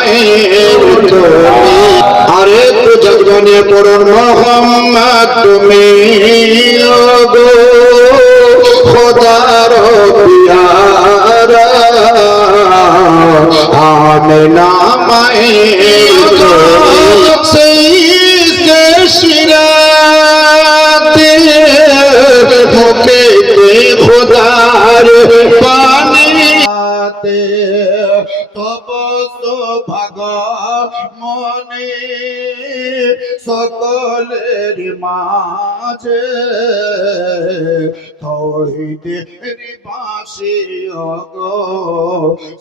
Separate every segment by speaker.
Speaker 1: তুমি আরে তো জগজনে পড়ন মোহাম্মদ তুমি গো খোদার পিয়ারা আমি নামায় তপস ভাগ মনে সকলের মাঝে তহিদের বাসে অগ,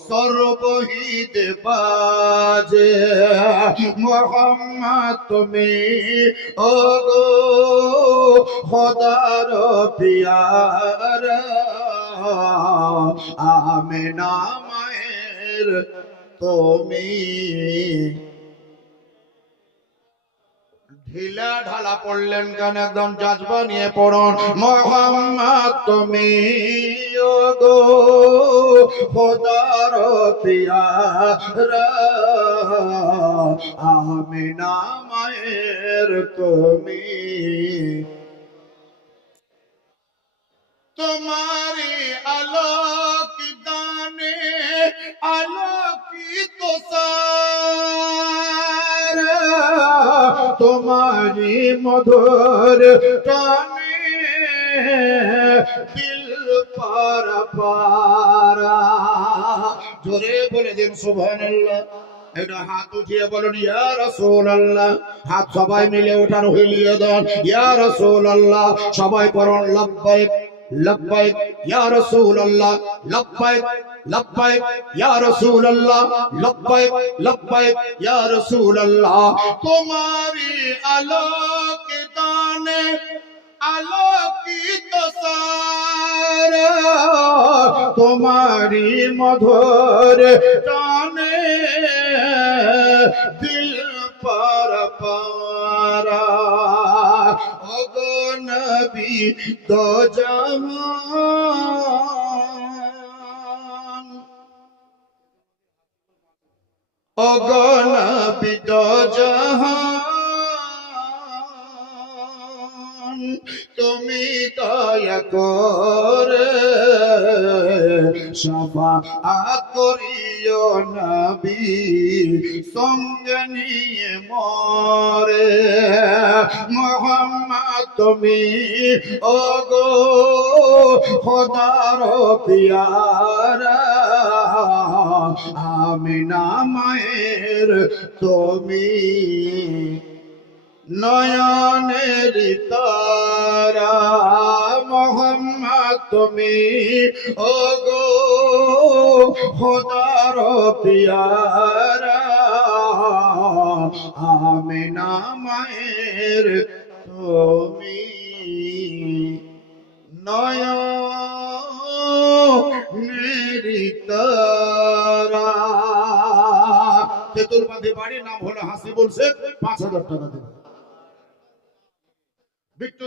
Speaker 1: সর্বহিত বাজে। মোহাম্মদ তুমি ওগো খোদার পিয়ার। আমিনা মায়ের তুমি। ঢিলা ঢালা পড়লেন কেন? একদম মোহাম্মদ, তুমি গো, খোদার আমিনা মায়ের তুমি। তোমারি দানে আলোকিত তোমারি মধুর টানে দিল পারা পারা। জোরে বলে দিন, সুবহানাল্লাহ। এটা হাত উঠিয়ে বলুন, ইয়া রাসূলুল্লাহ। হাত সবাই মিলে ওঠার হিলিয়ে দেন, ইয়া রাসূলুল্লাহ। সবাই পড়ুন, লব্বাইক লব্বাইক ইয়া রাসূলুল্লাহ লব্বাইক লব্বাইক ইয়া রাসূলুল্লাহ লব্বাইক লব্বাইক ইয়া রাসূলুল্লাহ। তোমারি আলোকে দানে আলোকিত সার তোমারি মধুর টানে ওগো নবী দো জাহান ওগো তুমি দয়া করে সফা করিও নবী সঙ্গে নিয়ে মরে। মোহাম্মদ, তুমি ও গো খোদার পিয়ারা। আমিনা মায়ের, তুমি নয়নের তারা মোহাম্মদ, তুমি ও গো খোদার পিয়ারা। আমিনা মায়ের তুমি তারা তেতুল বাঁধে বাড়ির নাম হলো হাসি বলছে পাঁচ হাজার টাকা দেবে বিট্টু